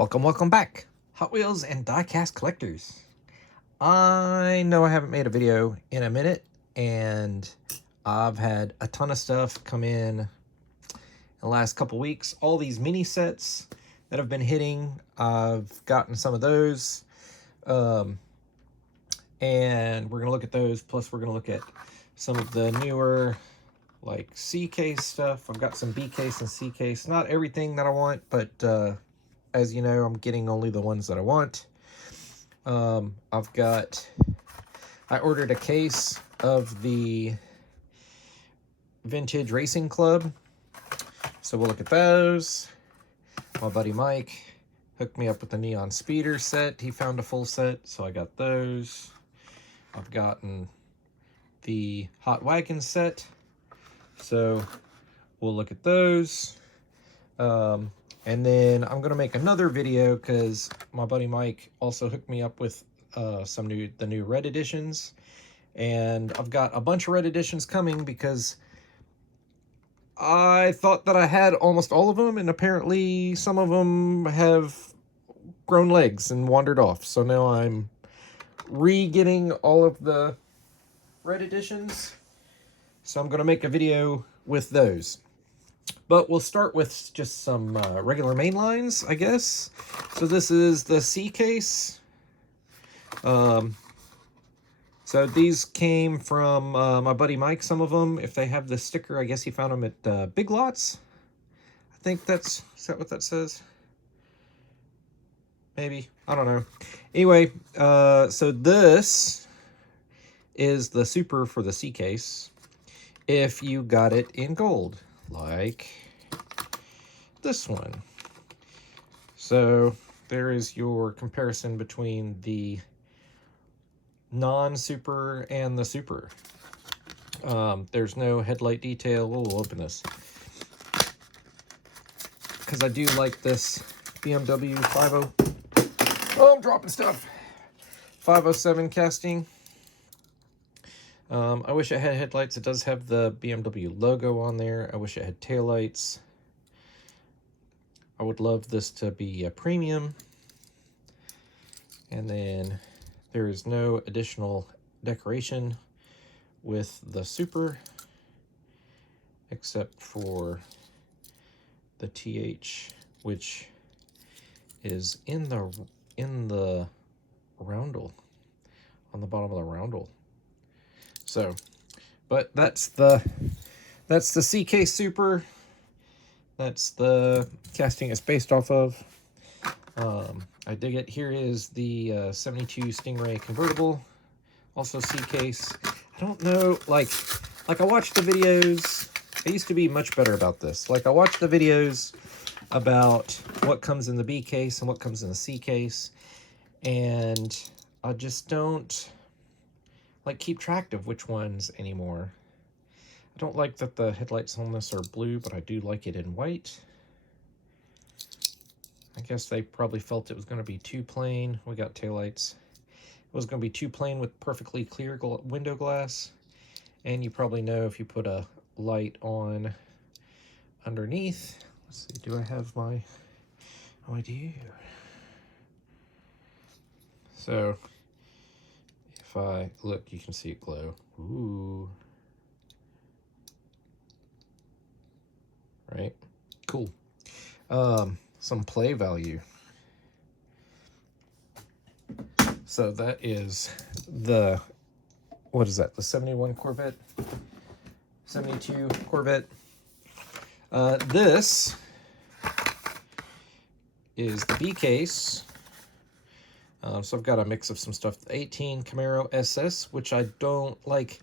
Welcome back, Hot Wheels and diecast collectors. I know I haven't made a video in a minute, and I've had a ton of stuff come in the last couple weeks. All these mini sets that have been hitting, I've gotten some of those, and we're going to look at those, plus we're going to look at some of the newer like C case stuff. I've got some B case and C case. Not everything that I want, but as you know, I'm getting only the ones that I want. I ordered a case of the Vintage Racing Club, so we'll look at those. My buddy Mike hooked me up with the Neon Speeder set. He found a full set, so I got those. I've gotten the Hot Wagons set, so we'll look at those. And then I'm going to make another video because my buddy Mike also hooked me up with the new red editions. And I've got a bunch of red editions coming because I thought that I had almost all of them, and apparently some of them have grown legs and wandered off. So now I'm re-getting all of the red editions. So I'm going to make a video with those. But we'll start with just some regular mainlines, I guess. So this is the C case. So these came from my buddy Mike, some of them. If they have the sticker, I guess he found them at Big Lots. I think is that what that says? Maybe. I don't know. Anyway, so this is the super for the C case. If you got it in gold, like this one. So there is your comparison between the non-super and the super. There's no headlight detail. We'll open this because I do like this BMW 50. Oh, I'm dropping stuff. 507 casting. I wish it had headlights. It does have the BMW logo on there. I wish it had taillights. I would love this to be a premium. And then there is no additional decoration with the super, except for the TH, which is in the roundel, on the bottom of the roundel. So, but that's the C case super. That's the casting it's based off of. I dig it. Here is the 72 Stingray convertible, also C case. I don't know, like I watched the videos. I used to be much better about this. Like I watched the videos about what comes in the B case and what comes in the C case, and I just don't like keep track of which ones anymore. I don't like that the headlights on this are blue, but I do like it in white. I guess they probably felt it was going to be too plain. We got taillights. It was going to be too plain with perfectly clear window glass. And you probably know if you put a light on underneath. Let's see, do I have my... Oh, I do. So, if I look, you can see it glow. Ooh. Right? Cool. Some play value. So that is the, what is that? The 71 Corvette? 72 Corvette. This is the B case. So I've got a mix of some stuff. The 18 Camaro SS, which I don't like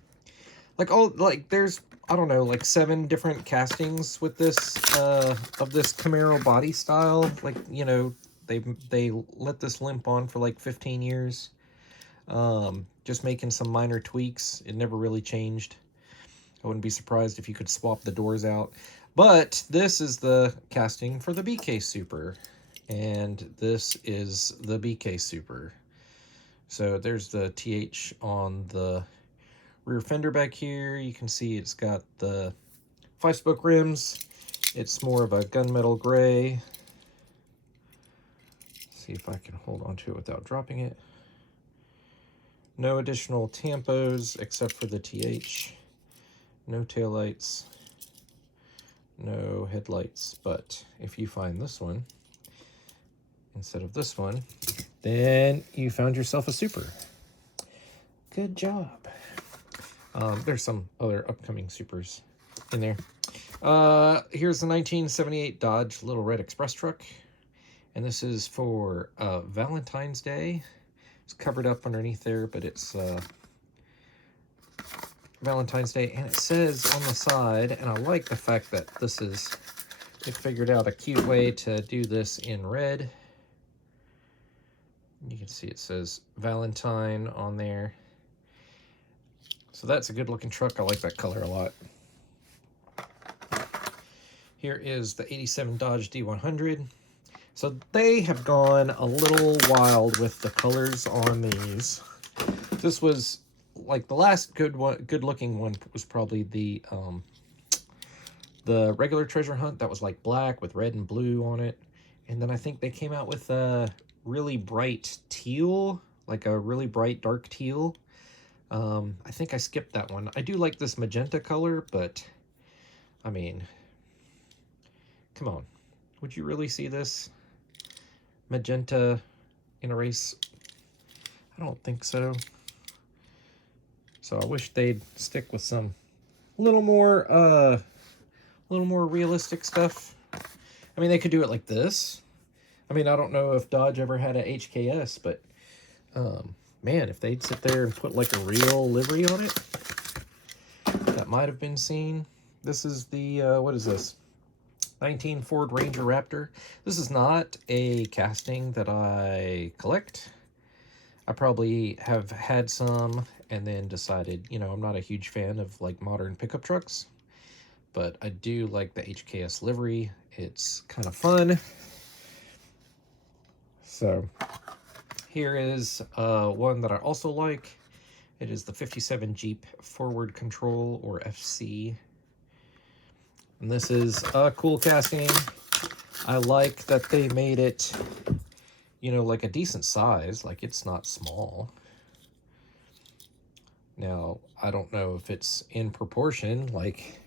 there's, I don't know, like 7 different castings with this, of this Camaro body style. Like, you know, they let this limp on for like 15 years. Just making some minor tweaks. It never really changed. I wouldn't be surprised if you could swap the doors out. But this is the casting for the BK Super. And this is the BK Super. So there's the TH on the rear fender back here. You can see it's got the 5-spoke rims. It's more of a gunmetal gray. See if I can hold onto it without dropping it. No additional tampos except for the TH. No taillights. No headlights. But if you find this one instead of this one, then you found yourself a super. Good job. There's some other upcoming supers in there. Here's the 1978 Dodge Little Red Express truck. And this is for Valentine's Day. It's covered up underneath there, but it's Valentine's Day. And it says on the side, and I like the fact that this is, they figured out a cute way to do this in red. You can see it says Valentine on there. So that's a good looking truck. I like that color a lot. Here is the 87 Dodge D100. So they have gone a little wild with the colors on these. This was like the last good looking one was probably the regular treasure hunt that was like black with red and blue on it. And then I think they came out with a really bright teal, like a really bright dark teal. I think I skipped that one. I do like this magenta color, but I mean, come on. Would you really see this magenta in a race? I don't think so. So I wish they'd stick with some little more realistic stuff. I mean, they could do it like this. I mean, I don't know if Dodge ever had a HKS, but man, if they'd sit there and put like a real livery on it, that might have been seen. This is the what is this? 19 Ford Ranger Raptor. This is not a casting that I collect. I probably have had some and then decided, you know, I'm not a huge fan of like modern pickup trucks, but I do like the HKS livery. It's kind of fun. So here is one that I also like. It is the 57 Jeep Forward Control, or FC. And this is a cool casting. I like that they made it, you know, like a decent size. Like, it's not small. Now, I don't know if it's in proportion. Like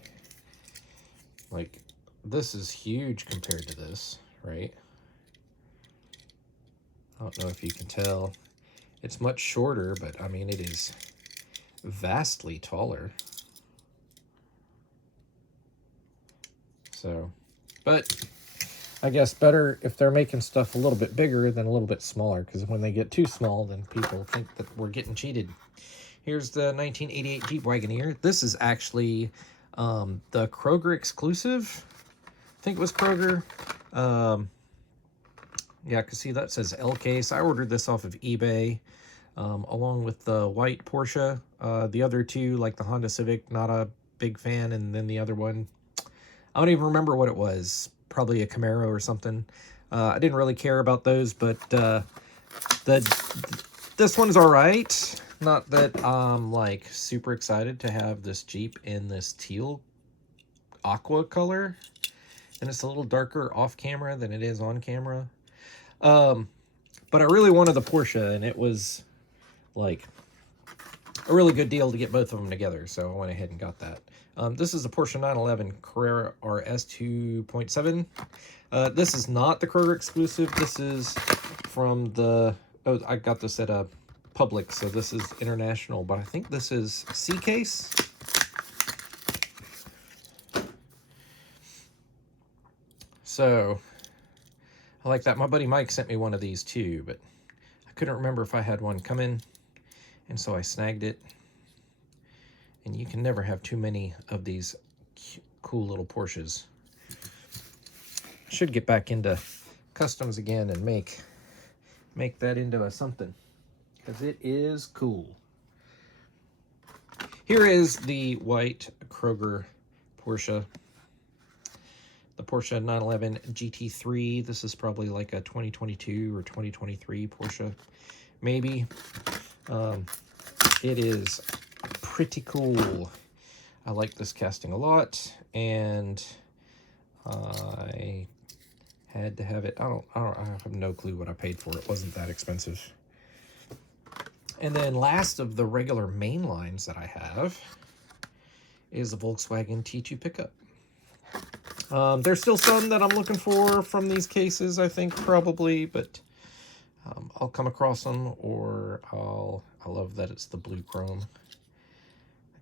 this is huge compared to this, right? I don't know if you can tell. It's much shorter, but I mean, it is vastly taller. So, but I guess better if they're making stuff a little bit bigger than a little bit smaller, because when they get too small, then people think that we're getting cheated. Here's the 1988 Jeep Wagoneer. This is actually the Kroger exclusive. I think it was Kroger. Yeah, because see, that says L case. I ordered this off of eBay along with the white Porsche. The other two, like the Honda Civic, not a big fan. And then the other one, I don't even remember what it was. Probably a Camaro or something. I didn't really care about those, but this one's all right. Not that I'm like super excited to have this Jeep in this teal aqua color. And it's a little darker off camera than it is on camera. But I really wanted the Porsche, and it was like a really good deal to get both of them together. So I went ahead and got that. This is a Porsche 911 Carrera RS 2.7. This is not the Kroger exclusive. This is from the, oh, I got this at a Publix, so this is international, but I think this is C case. So I like that. My buddy Mike sent me one of these too, but I couldn't remember if I had one coming, and so I snagged it. And you can never have too many of these cool little Porsches. I should get back into customs again and make that into a something, because it is cool. Here is the white Kroger Porsche. The Porsche 911 GT3. This is probably like a 2022 or 2023 Porsche, maybe. It is pretty cool. I like this casting a lot, and I Had to have it. I have no clue what I paid for it. It wasn't that expensive. And then last of the regular main lines that I have is the Volkswagen T2 pickup. There's still some that I'm looking for from these cases, I think, probably, but I'll come across them, or I love that it's the blue chrome,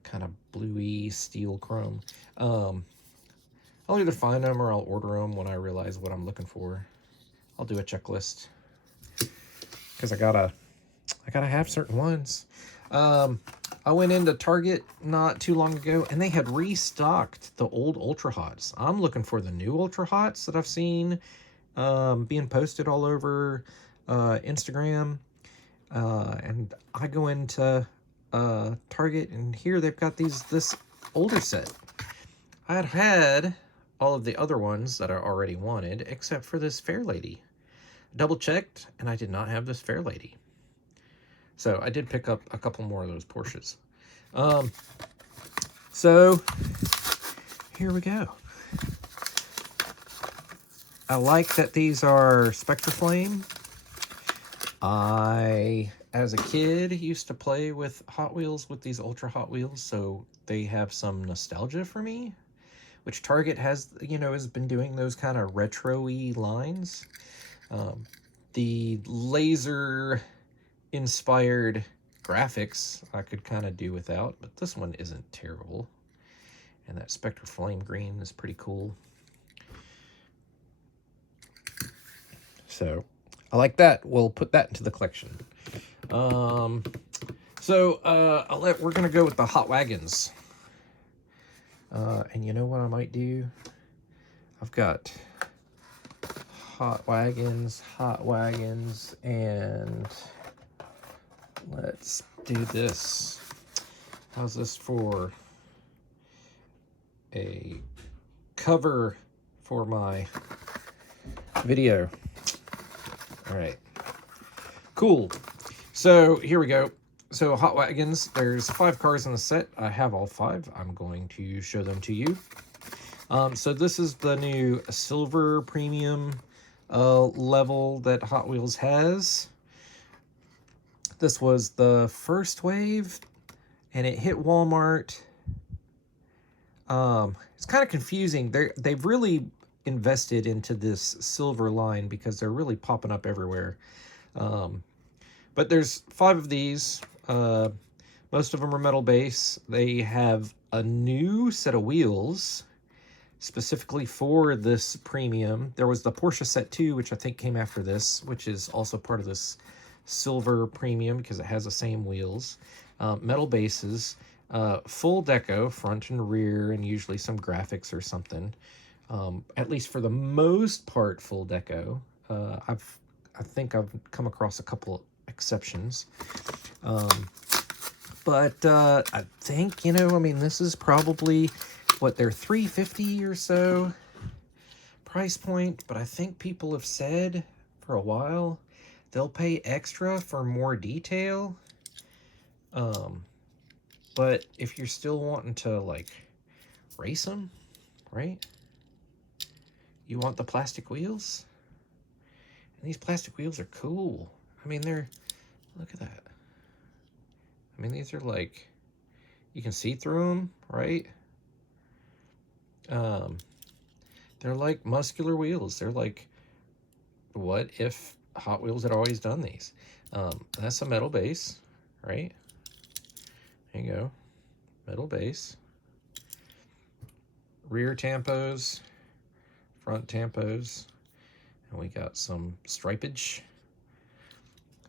kind of bluey steel chrome. I'll either find them or I'll order them when I realize what I'm looking for. I'll do a checklist because I gotta have certain ones. I went into Target not too long ago, and they had restocked the old Ultra Hots. I'm looking for the new Ultra Hots that I've seen being posted all over Instagram. And I go into Target, and here they've got this older set. I had all of the other ones that I already wanted, except for this Fair Lady. Double checked, and I did not have this Fair Lady. So I did pick up a couple more of those Porsches. So here we go. I like that these are Spectre Flame. I, as a kid, used to play with Hot Wheels with these Ultra Hot Wheels, so they have some nostalgia for me, which Target has, has been doing those kind of retro-y lines. The laser inspired graphics I could kind of do without, but this one isn't terrible. And that Spectre Flame Green is pretty cool. So I like that. We'll put that into the collection. We're gonna go with the Hot Wagons. And you know what I might do? I've got Hot Wagons, and let's do this. How's this for a cover for my video? All right, cool. So here we go. So Hot Wagons, there's 5 cars in the set. I have all 5. I'm going to show them to you. So this is the new silver premium level that Hot Wheels has. This was the first wave, and it hit Walmart. It's kind of confusing. They've really invested into this silver line because they're really popping up everywhere. But there's 5 of these. Most of them are metal base. They have a new set of wheels specifically for this premium. There was the Porsche set 2, which I think came after this, which is also part of this silver premium because it has the same wheels. Metal bases, full deco, front and rear, and usually some graphics or something. At least for the most part, full deco. I think I've come across a couple exceptions. But I think, this is probably what they're $350 or so price point, but I think people have said for a while they'll pay extra for more detail. But if you're still wanting to race them, right? You want the plastic wheels? And these plastic wheels are cool. Look at that. These are you can see through them, right? They're like muscular wheels. They're what if Hot Wheels had always done these? That's a metal base, right? There you go. Metal base. Rear tampos, front tampos, and we got some stripage.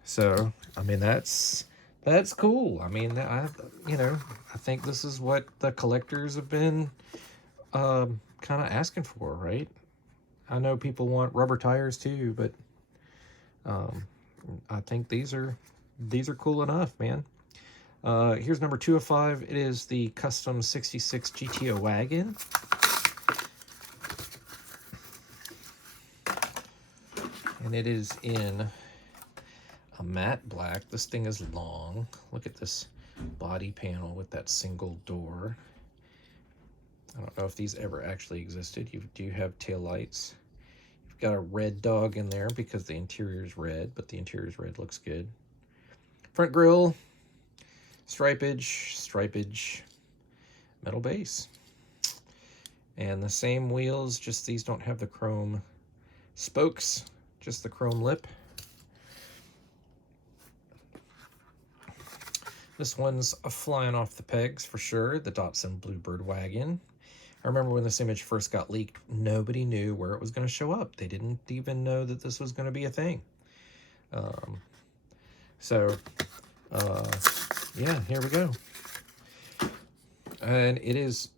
So, that's cool. I think this is what the collectors have been kind of asking for, right? I know people want rubber tires too, but I think these are cool enough, man. Here's number 2 of 5. It is the custom 66 GTO wagon. And it is in a matte black. This thing is long. Look at this body panel with that single door. I don't know if these ever actually existed. You do have taillights. You've Got a red dog in there because the interior is red, but the interior's red looks good. Front grille, stripage, metal base. And the same wheels, just these don't have the chrome spokes, just the chrome lip. This one's flying off the pegs for sure, the Datsun Bluebird wagon. I remember when this image first got leaked, nobody knew where it was going to show up. They didn't even know that this was going to be a thing. Yeah, here we go. And it is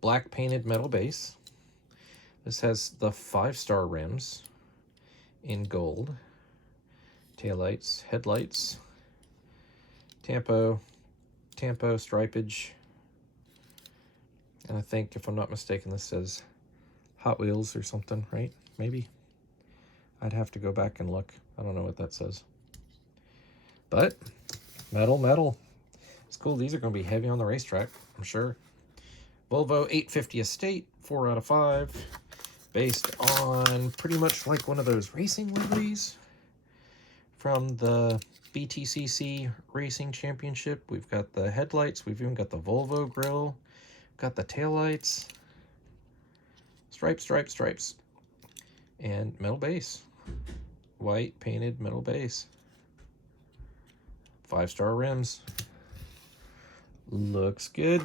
black painted metal base. This has the 5-star rims in gold. Taillights, headlights, tampo stripage. And I think, if I'm not mistaken, this says Hot Wheels or something, right? Maybe. I'd have to go back and look. I don't know what that says. But metal. It's cool. These are going to be heavy on the racetrack, I'm sure. Volvo 850 Estate, 4 out of 5. Based on pretty much like one of those racing liveries from the BTCC Racing Championship. We've got the headlights. We've even got the Volvo grille. Got the taillights. Stripes. And metal base. White painted metal base. 5-star rims. Looks good.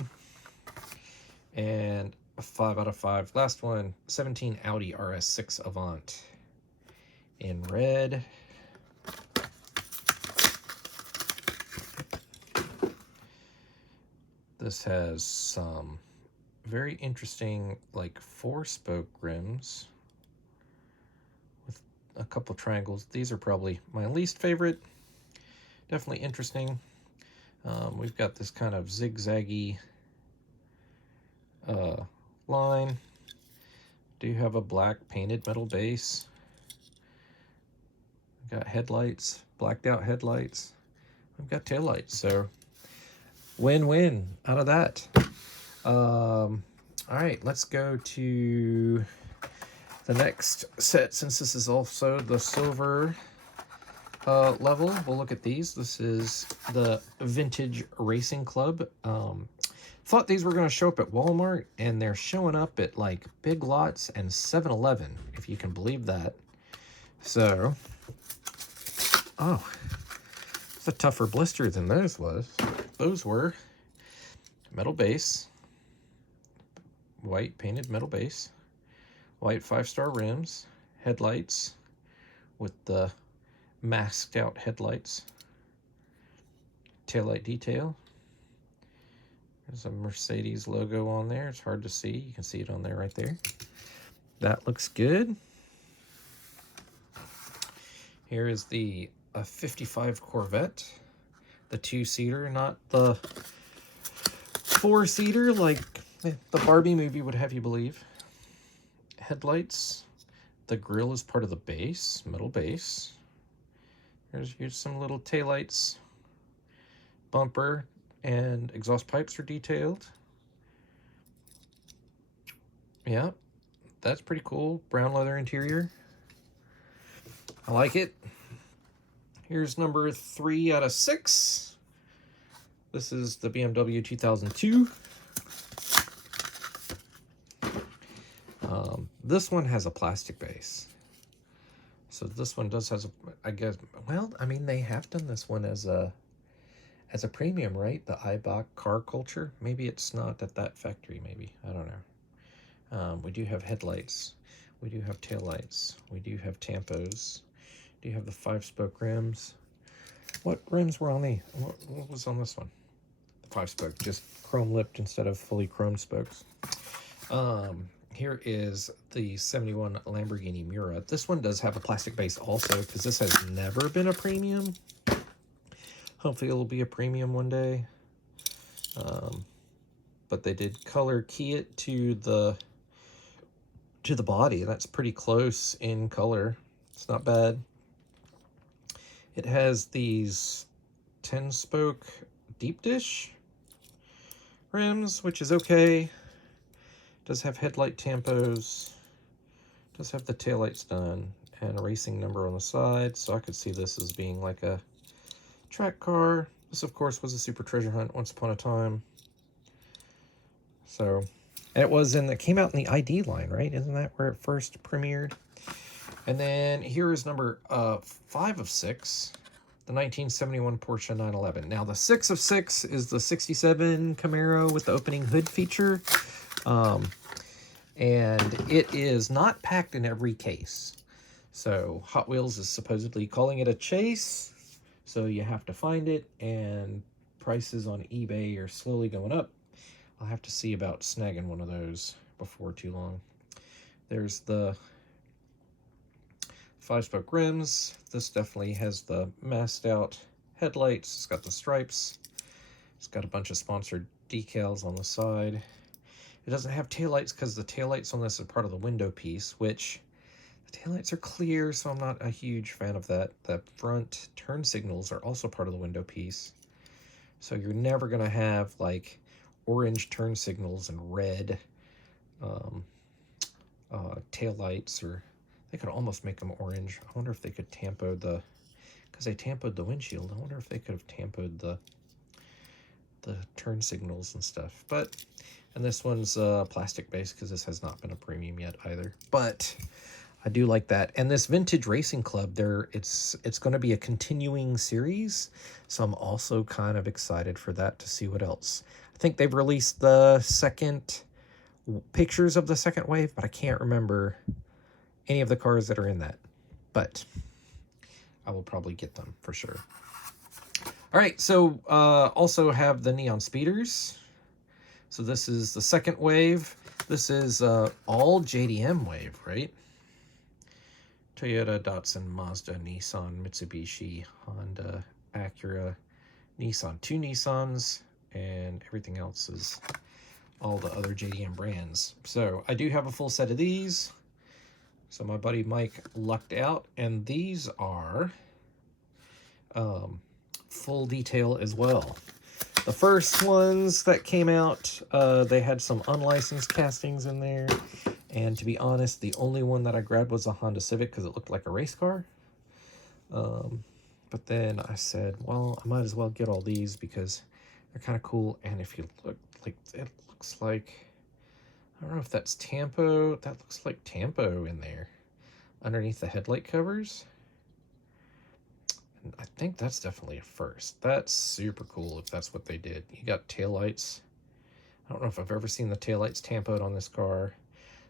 And a 5 out of 5. Last one, 17 Audi RS6 Avant in red. This has some very interesting, like, 4-spoke rims with a couple triangles. These are probably my least favorite. Definitely interesting. We've got this kind of zigzaggy line. Do have a black painted metal base. We've got headlights, blacked out headlights. We've got taillights, so win-win out of that. All right, let's go to the next set, since this is also the silver level. We'll look at these. This is the Vintage Racing Club. Thought these were going to show up at Walmart, and they're showing up at like Big Lots and 7-Eleven, if you can believe that. So, oh, it's a tougher blister than those was. Those were metal base, white painted metal base, white 5-star rims, headlights with the masked out headlights, taillight detail. There's a Mercedes logo on there. It's hard to see. You can see it on there right there. That looks good. Here is the 55 Corvette, the 2-seater, not the 4-seater like the Barbie movie would have you believe. Headlights. The grille is part of the base, metal base. Here's some little taillights. Bumper and exhaust pipes are detailed. Yeah, that's pretty cool. Brown leather interior. I like it. Here's number 3 out of 6. This is the BMW 2002. This one has a plastic base. So this one does has a, I guess, well, I mean, they have done this one as a premium, right? The Eibach car culture. Maybe it's not at that factory, maybe. I don't know. We do have headlights. We do have taillights. We do have tampos. Do you have the 5-spoke rims? What rims were on the, what was on this one? The 5-spoke, just chrome lipped instead of fully chrome spokes. Here is the 71 Lamborghini Miura. This one does have a plastic base also, because this has never been a premium. Hopefully it'll be a premium one day. But they did color key it to the body. That's pretty close in color. It's not bad. It has these 10-spoke deep dish rims, which is okay. Does have headlight tampos. Does have the taillights done and a racing number on the side, so I could see this as being like a track car. This, of course, was a Super Treasure Hunt once upon a time. So, and it came out in the ID line, right? Isn't that where it first premiered? And then here is number 5 of 6, the 1971 Porsche 911. Now, the 6 of 6 is the 67 Camaro with the opening hood feature. And it is not packed in every case. So Hot Wheels is supposedly calling it a chase. So you have to find it, and prices on eBay are slowly going up. I'll have to see about snagging one of those before too long. There's the 5-spoke rims. This definitely has the masked out headlights. It's got the stripes. It's got a bunch of sponsored decals on the side. It doesn't have taillights because the taillights on this are part of the window piece, which the taillights are clear, so I'm not a huge fan of that. The front turn signals are also part of the window piece. So you're never going to have like orange turn signals and red taillights, or they could almost make them orange. I wonder if they could tampo because they tampoed the windshield. I wonder if they could have tampoed the turn signals and stuff. And this one's plastic based because this has not been a premium yet either. But I do like that. And this Vintage Racing Club, it's going to be a continuing series, so I'm also kind of excited for that to see what else. I think they've released the second pictures of the second wave, but I can't remember any of the cars that are in that. But I will probably get them for sure. All right, so also have the Neon Speeders. So this is the second wave. This is all JDM wave, right? Toyota, Datsun, Mazda, Nissan, Mitsubishi, Honda, Acura, Nissan, 2 Nissans, and everything else is all the other JDM brands. So I do have a full set of these. So my buddy Mike lucked out, and these are full detail as well. The first ones that came out, they had some unlicensed castings in there. And to be honest, the only one that I grabbed was a Honda Civic because it looked like a race car. But then I said, well, I might as well get all these because they're kind of cool. And if you look, like, it looks like, I don't know if that's Tampo. That looks like Tampo in there underneath the headlight covers. And I think that's definitely a first. That's super cool if that's what they did. You got taillights. I don't know if I've ever seen the taillights tampoed on this car.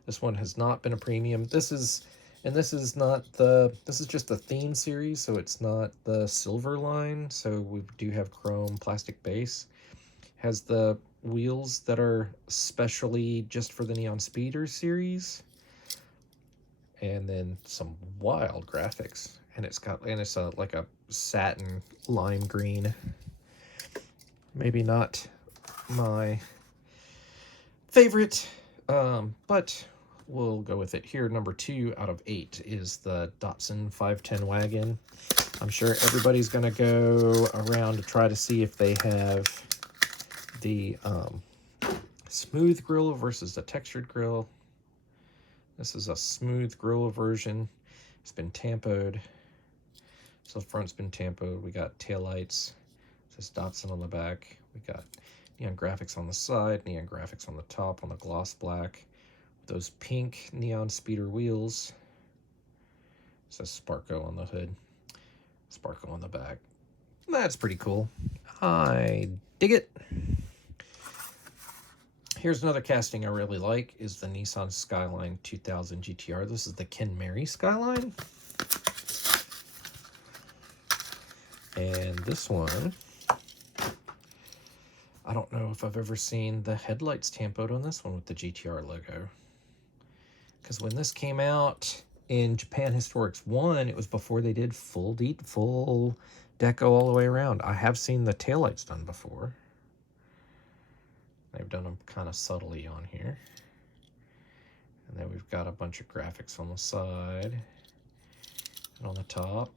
This one has not been a premium. This is just the theme series, so it's not the silver line. So we do have chrome plastic base. Has the wheels that are specially just for the Neon Speeder series. And then some wild graphics. And it's like a satin lime green. Maybe not my favorite, but we'll go with it. Here, number 2 out of 8 is the Datsun 510 wagon. I'm sure everybody's going to go around to try to see if they have the smooth grille versus the textured grille. This is a smooth grille version. It's been tampoed. So the front's been tampoed. We got taillights. It says Datsun on the back. We got neon graphics on the side, neon graphics on the top on the gloss black. Those pink Neon Speeder wheels. It says Sparco on the hood, Sparco on the back. That's pretty cool. I dig it. Here's another casting I really like, is the Nissan Skyline 2000 GTR. This is the Ken Mary Skyline. And this one, I don't know if I've ever seen the headlights tampoed on this one with the GTR logo. Because when this came out in Japan Historics 1, it was before they did full deco all the way around. I have seen the taillights done before. They've done them kind of subtly on here. And then we've got a bunch of graphics on the side and on the top.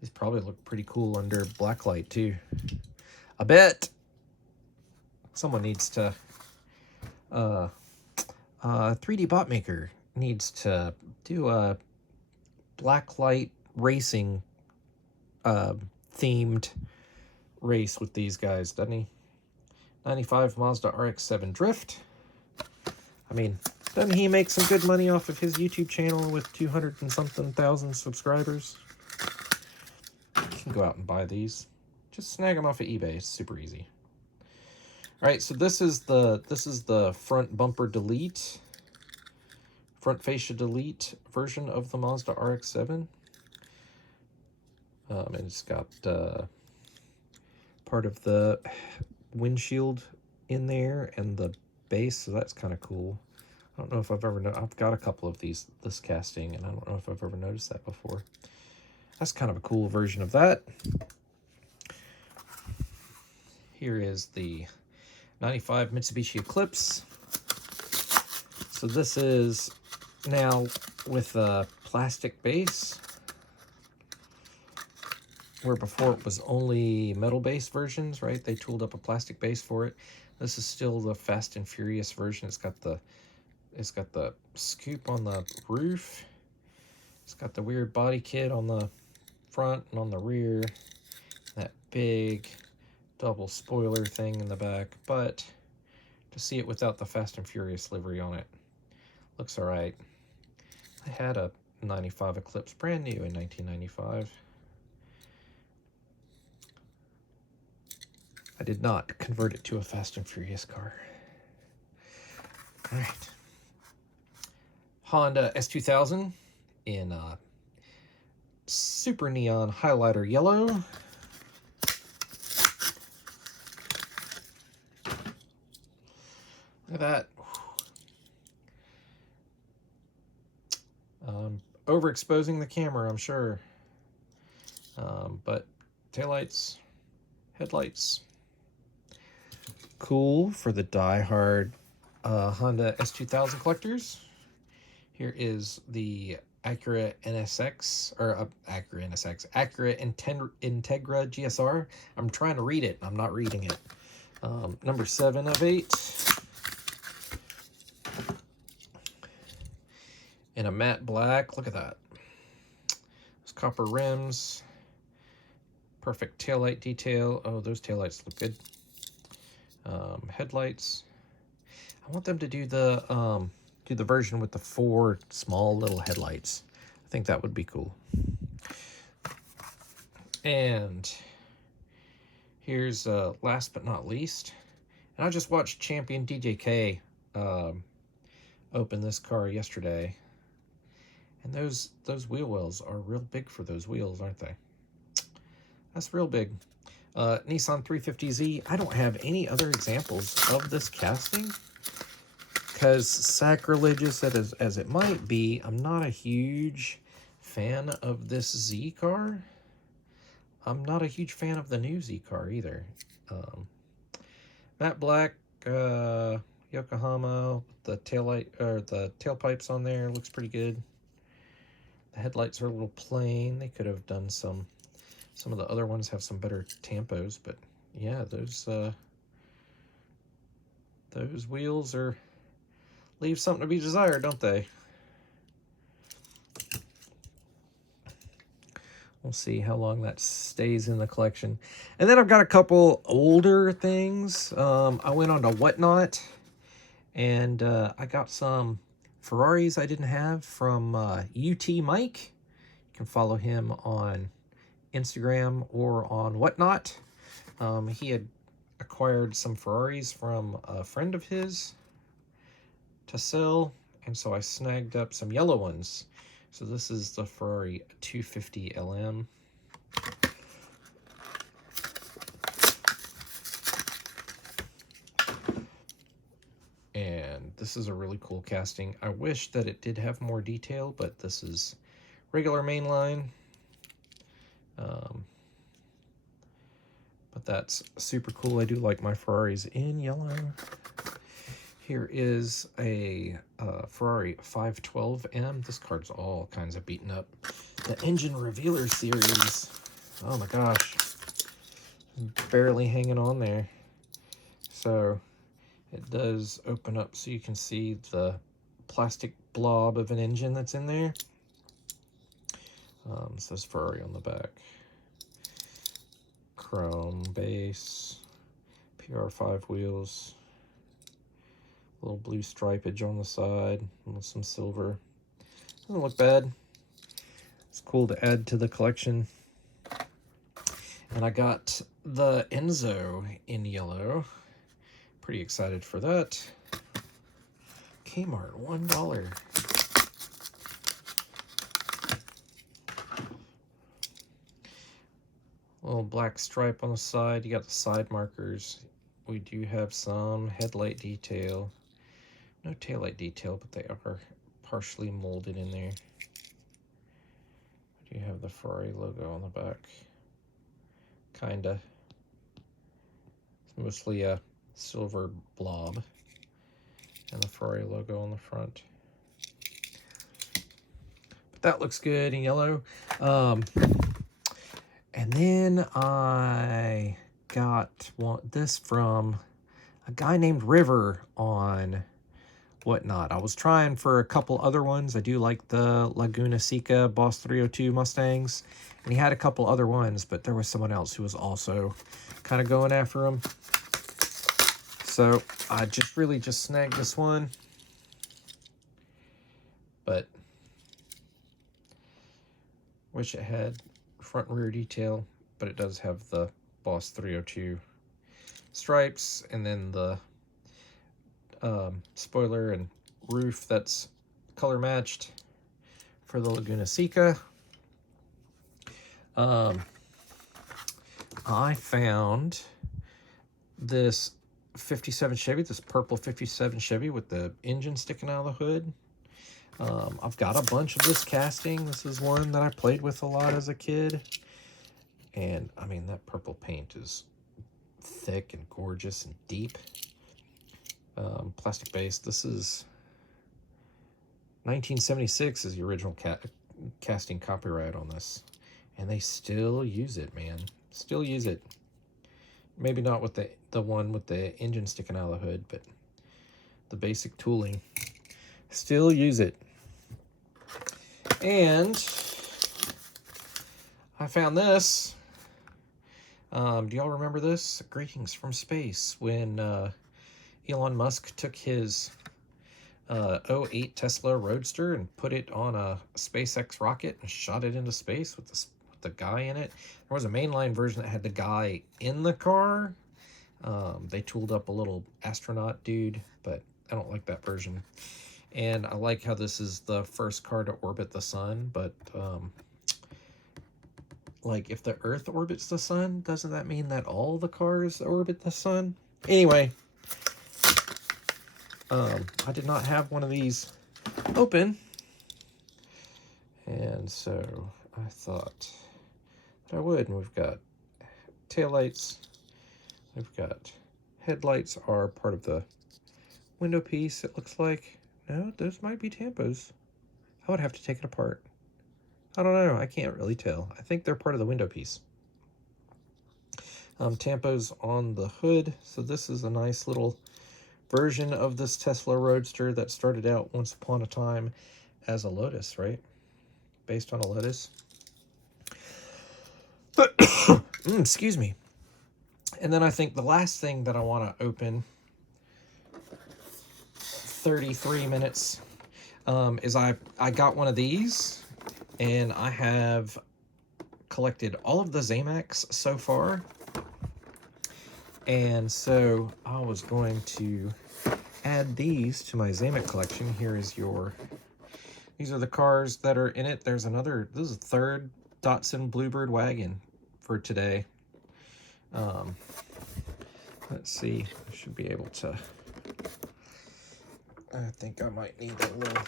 These probably look pretty cool under blacklight too. I bet someone needs to 3D bot maker needs to do a blacklight racing themed race with these guys, doesn't he? 95 Mazda RX-7 Drift. I mean, doesn't he make some good money off of his YouTube channel with 200 and something thousand subscribers? You can go out and buy these. Just snag them off of eBay. It's super easy. All right, so this is the front bumper delete, front fascia delete version of the Mazda RX-7. And it's got part of the windshield in there and the base, so that's kind of cool. I don't know if I've got a couple of this casting, and I don't know if I've ever noticed that before. That's kind of a cool version of that. Here is the 95 Mitsubishi Eclipse. So this is now with a plastic base, where before it was only metal-based versions, right? They tooled up a plastic base for it. This is still the Fast and Furious version. It's got the scoop on the roof. It's got the weird body kit on the front and on the rear. That big double spoiler thing in the back. But to see it without the Fast and Furious livery on it, looks all right. I had a 95 Eclipse brand new in 1995. I did not convert it to a Fast and Furious car. All right. Honda S2000 in super neon highlighter yellow. Look at that. Overexposing the camera, I'm sure. But taillights, headlights. Cool for the die-hard Honda S2000 collectors. Here is the Acura NSX, or Acura NSX, Acura Integra GSR. I'm trying to read it. I'm not reading it. Number 7 of 8. In a matte black. Look at that. Those copper rims. Perfect taillight detail. Oh, those taillights look good. Headlights. I want them to do the version with the 4 small little headlights. I think that would be cool. And here's last but not least. And I just watched Champion DJK open this car yesterday. And those wheel wells are real big for those wheels, aren't they? That's real big. Nissan 350Z. I don't have any other examples of this casting, because sacrilegious as it might be, I'm not a huge fan of this Z car. I'm not a huge fan of the new Z car either. Matte black Yokohama, the taillight or the tailpipes on there looks pretty good. The headlights are a little plain. They could have done some of the other ones have some better tampos, but yeah, those wheels leave something to be desired, don't they? We'll see how long that stays in the collection. And then I've got a couple older things. I went on to Whatnot, and I got some Ferraris I didn't have from UT Mike. You can follow him on Instagram or on Whatnot. He had acquired some Ferraris from a friend of his to sell, and so I snagged up some yellow ones. So this is the Ferrari 250 LM. And this is a really cool casting. I wish that it did have more detail, but this is regular mainline. But that's super cool. I do like my Ferraris in yellow. Here is a Ferrari 512M. This card's all kinds of beaten up. The Engine Revealer series. Oh my gosh. Barely hanging on there. So it does open up so you can see the plastic blob of an engine that's in there. It says Ferrari on the back. Chrome base, PR5 wheels, a little blue stripage on the side, and some silver. Doesn't look bad. It's cool to add to the collection. And I got the Enzo in yellow. Pretty excited for that. Kmart, $1. Little black stripe on the side. You got the side markers. We do have some headlight detail. No taillight detail, but they are partially molded in there. We do have the Ferrari logo on the back. Kinda. It's mostly a silver blob. And the Ferrari logo on the front. But that looks good in yellow. And then I got this from a guy named River on Whatnot. I was trying for a couple other ones. I do like the Laguna Seca Boss 302 Mustangs. And he had a couple other ones, but there was someone else who was also kind of going after them. So I just snagged this one. But wish it had front and rear detail, but it does have the Boss 302 stripes, and then the spoiler and roof that's color matched for the Laguna Seca. I found this 57 Chevy, this purple 57 Chevy with the engine sticking out of the hood. I've got a bunch of this casting. This is one that I played with a lot as a kid. And, I mean, that purple paint is thick and gorgeous and deep. Plastic base. This is 1976 is the original casting copyright on this. And they still use it, man. Still use it. Maybe not with the one with the engine sticking out of the hood, but the basic tooling. Still use it. And I found this. Do y'all remember this? Greetings from space. When Elon Musk took his 08 Tesla Roadster and put it on a SpaceX rocket and shot it into space with the guy in it. There was a mainline version that had the guy in the car. They tooled up a little astronaut dude, but I don't like that version. And I like how this is the first car to orbit the sun, but like if the Earth orbits the sun, doesn't that mean that all the cars orbit the sun? Anyway, I did not have one of these open, and so I thought that I would. And we've got taillights, we've got headlights are part of the window piece, it looks like. No, those might be tampos. I would have to take it apart. I don't know. I can't really tell. I think they're part of the window piece. Tampos on the hood. So this is a nice little version of this Tesla Roadster that started out once upon a time as a Lotus, right? Based on a Lotus. Excuse me. And then I think the last thing that I want to open, 33 minutes, is I got one of these, and I have collected all of the Zamacs so far, and so I was going to add these to my Zamac collection. These are the cars that are in it. There's another, this is a third Datsun Bluebird wagon for today. Let's see, I should be able to, I think I might need a little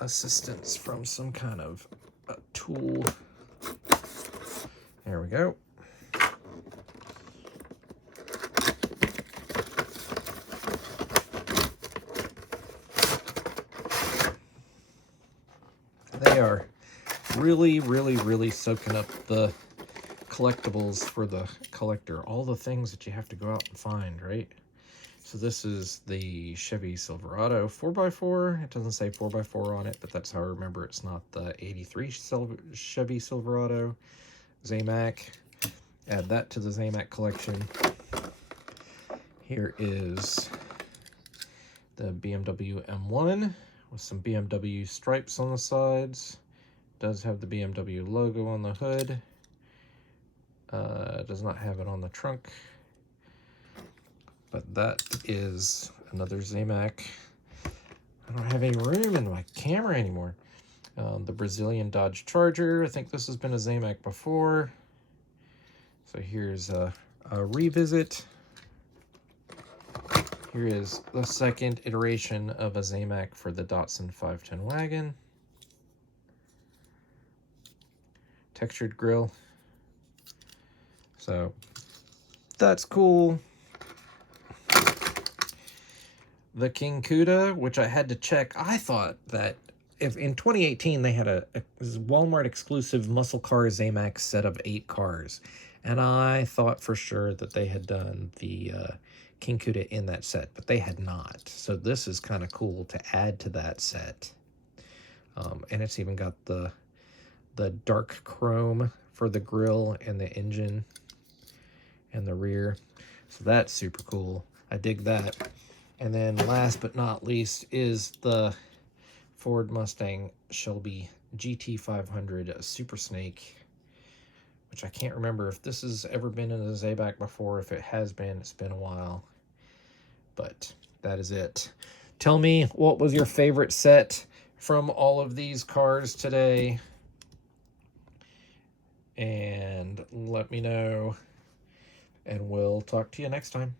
assistance from some kind of a tool. There we go. They are really, really, really soaking up the collectibles for the collector. All the things that you have to go out and find, right? So this is the Chevy Silverado 4x4. It doesn't say 4x4 on it, but that's how I remember it's not the 83 Chevy Silverado. Zamac. Add that to the Zamac collection. Here is the BMW M1 with some BMW stripes on the sides. Does have the BMW logo on the hood. Does not have it on the trunk. But that is another Zamac. I don't have any room in my camera anymore. The Brazilian Dodge Charger. I think this has been a Zamac before. So here's a revisit. Here is the second iteration of a Zamac for the Datsun 510 wagon. Textured grille. So that's cool. The King Cuda, which I had to check. I thought that if in 2018 they had a Walmart exclusive muscle car Zamac set of 8 cars, and I thought for sure that they had done the King Cuda in that set, but they had not. So this is kind of cool to add to that set. And it's even got the dark chrome for the grille and the engine and the rear. So that's super cool. I dig that. And then last but not least is the Ford Mustang Shelby GT500 Super Snake, which I can't remember if this has ever been in a Zamac before. If it has been, it's been a while. But that is it. Tell me, what was your favorite set from all of these cars today? And let me know. And we'll talk to you next time.